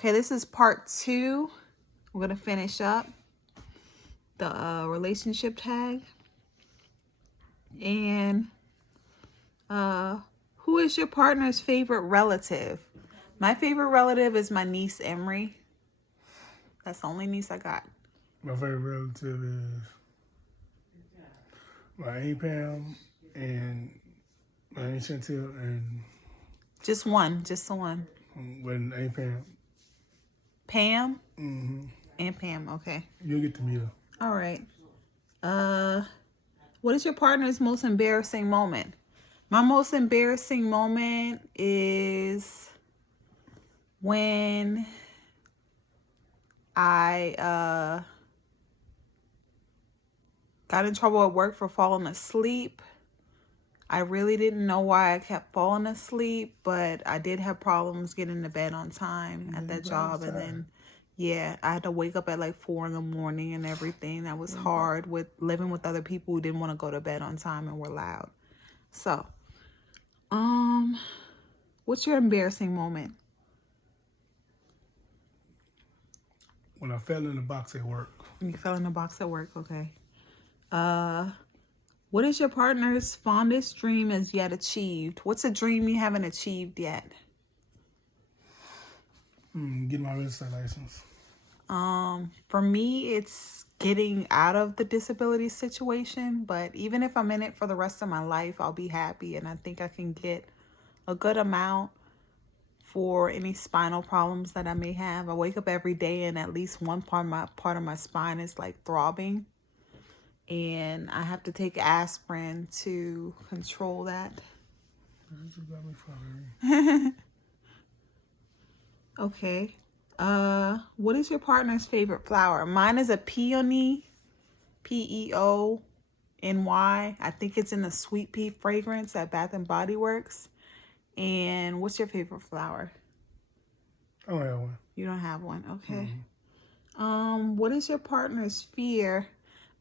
Okay, this is part 2. We're going to finish up the relationship tag. And who is your partner's favorite relative? My favorite relative is my niece, Emery. That's the only niece I got. My favorite relative is my Aunt Pam and my Aunt Chantel and Just one. Just the one. when Aunt Pam. Pam? Mm-hmm. And Pam, okay. You'll get to meet her. All right. What is your partner's most embarrassing moment? My most embarrassing moment is when I got in trouble at work for falling asleep. I really didn't know why I kept falling asleep, but I did have problems getting to bed on time at that job. And then, yeah, I had to wake up at like 4 in the morning and everything. That was hard with living with other people who didn't want to go to bed on time and were loud. So, what's your embarrassing moment? When I fell in the box at work. You fell in a box at work, okay. What is your partner's fondest dream as yet achieved? What's a dream you haven't achieved yet? Get my real estate license. For me, it's getting out of the disability situation, but even if I'm in it for the rest of my life, I'll be happy, and I think I can get a good amount for any spinal problems that I may have. I wake up every day and at least one part of my spine is like throbbing, and I have to take aspirin to control that. Okay. What is your partner's favorite flower? Mine is a peony, Peony. I think it's in the Sweet Pea fragrance at Bath and Body Works. And what's your favorite flower? I don't have one. You don't have one, okay. What is your partner's fear?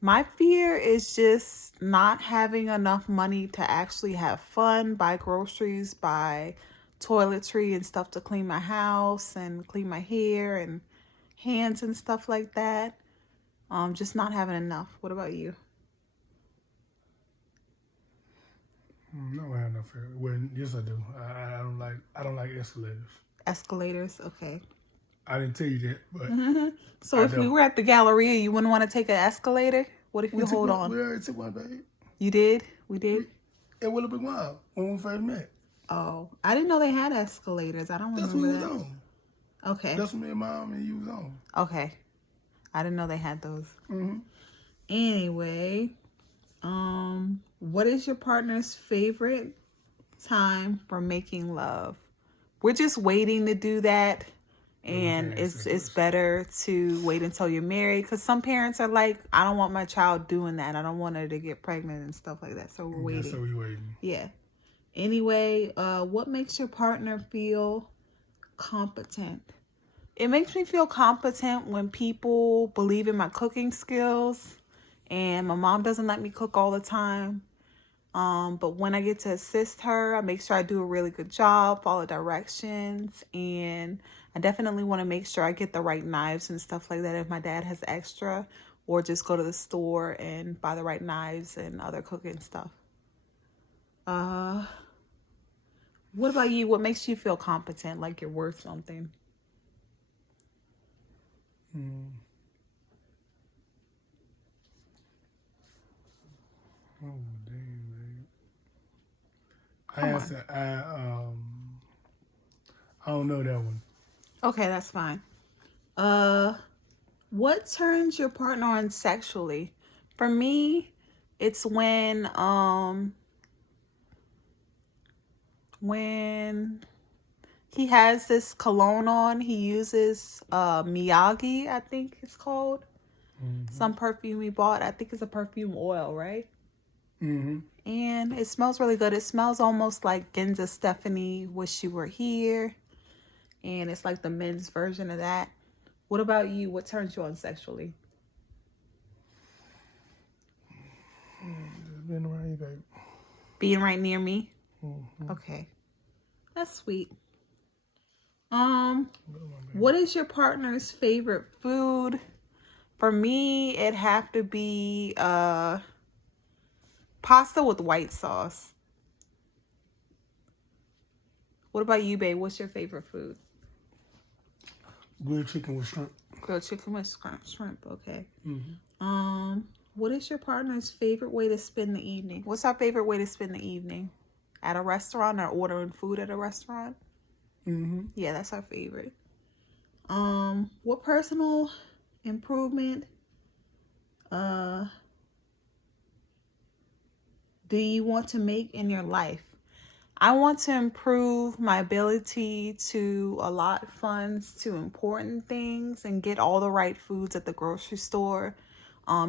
My fear is just not having enough money to actually have fun, buy groceries, buy toiletry and stuff to clean my house and clean my hair and hands and stuff like that. Just not having enough. What about you? No, I have no fear. Well, yes, I do. I don't like escalators. Escalators, okay. I didn't tell you that, but So if we were at the Galleria, you wouldn't want to take an escalator? What if you hold on? We already took one, babe. You did? We did? It would have been wild when we first met. Oh, I didn't know they had escalators. I don't That's remember what that. we was on. Okay. That's what me and Mom and you was on. Okay. I didn't know they had those. Anyway, what is your partner's favorite time for making love? We're just waiting to do that. And it's better to wait until you're married, because some parents are like, I don't want my child doing that. I don't want her to get pregnant and stuff like that. So we're waiting. Yeah, so we waiting. Yeah. Anyway, what makes your partner feel competent? It makes me feel competent when people believe in my cooking skills, and my mom doesn't let me cook all the time. But when I get to assist her, I make sure I do a really good job, follow directions, and I definitely want to make sure I get the right knives and stuff like that if my dad has extra, or just go to the store and buy the right knives and other cooking stuff. What about you? What makes you feel competent, like you're worth something? Oh, damn, man. I don't know that one. Okay, that's fine. What turns your partner on sexually? For me, it's when he has this cologne on. He uses Miyagi, I think it's called. Some perfume he bought. I think it's a perfume oil, right? And it smells really good. It smells almost like Ginza Stephanie, Wish You Were Here. And it's like the men's version of that. What about you? What turns you on sexually? Just being around you, babe. Being right near me? Okay. That's sweet. What is your partner's favorite food? For me, it'd have to be pasta with white sauce. What about you, babe? What's your favorite food? Grilled chicken with shrimp. Grilled chicken with shrimp. Okay. Mm-hmm. What is your partner's favorite way to spend the evening? What's our favorite way to spend the evening? At a restaurant or ordering food at a restaurant? Mm-hmm. Yeah, that's our favorite. What personal improvement do you want to make in your life? I want to improve my ability to allot funds to important things and get all the right foods at the grocery store.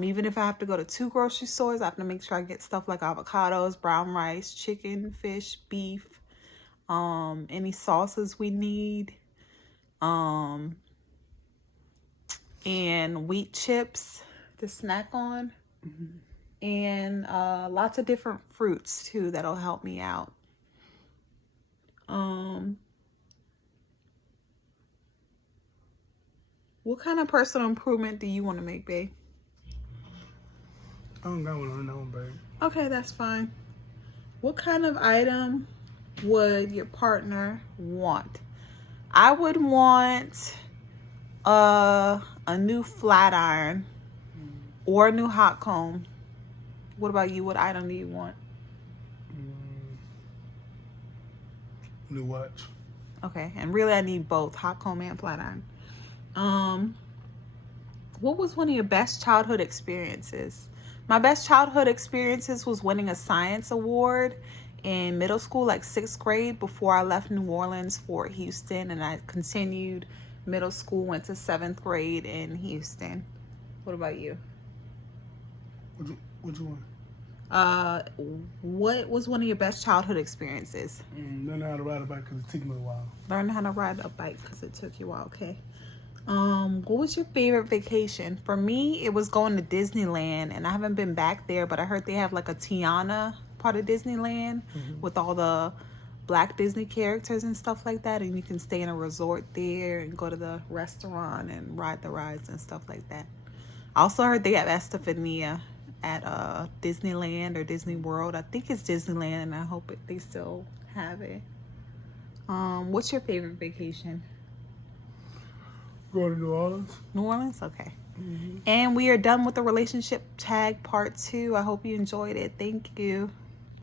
Even if I have to go to 2 grocery stores, I have to make sure I get stuff like avocados, brown rice, chicken, fish, beef, any sauces we need, and wheat chips to snack on, and lots of different fruits too that'll help me out. What kind of personal improvement do you want to make, babe? I don't got one on that one, babe. Okay, that's fine. What kind of item would your partner want? I would want a new flat iron or a new hot comb. What about you? What item do you want? New watch. Okay, and really I need both, hot comb and flat iron. What was one of your best childhood experiences? My best childhood experiences was winning a science award in middle school, like 6th grade, before I left New Orleans for Houston, and I continued middle school, went to 7th grade in Houston. What about you? What you want? What was one of your best childhood experiences? Learning how to ride a bike because it took me a while. Learning how to ride a bike because it took you a while. Okay. What was your favorite vacation? For me, it was going to Disneyland, and I haven't been back there, but I heard they have like a Tiana part of Disneyland with all the Black Disney characters and stuff like that, and you can stay in a resort there and go to the restaurant and ride the rides and stuff like that. I also heard they have Estefania at Disneyland or Disney World. I think it's Disneyland, and I hope they still have it. What's your favorite vacation? Going to New Orleans. New Orleans? Okay. And we are done with the relationship tag part 2. I hope you enjoyed it. Thank you.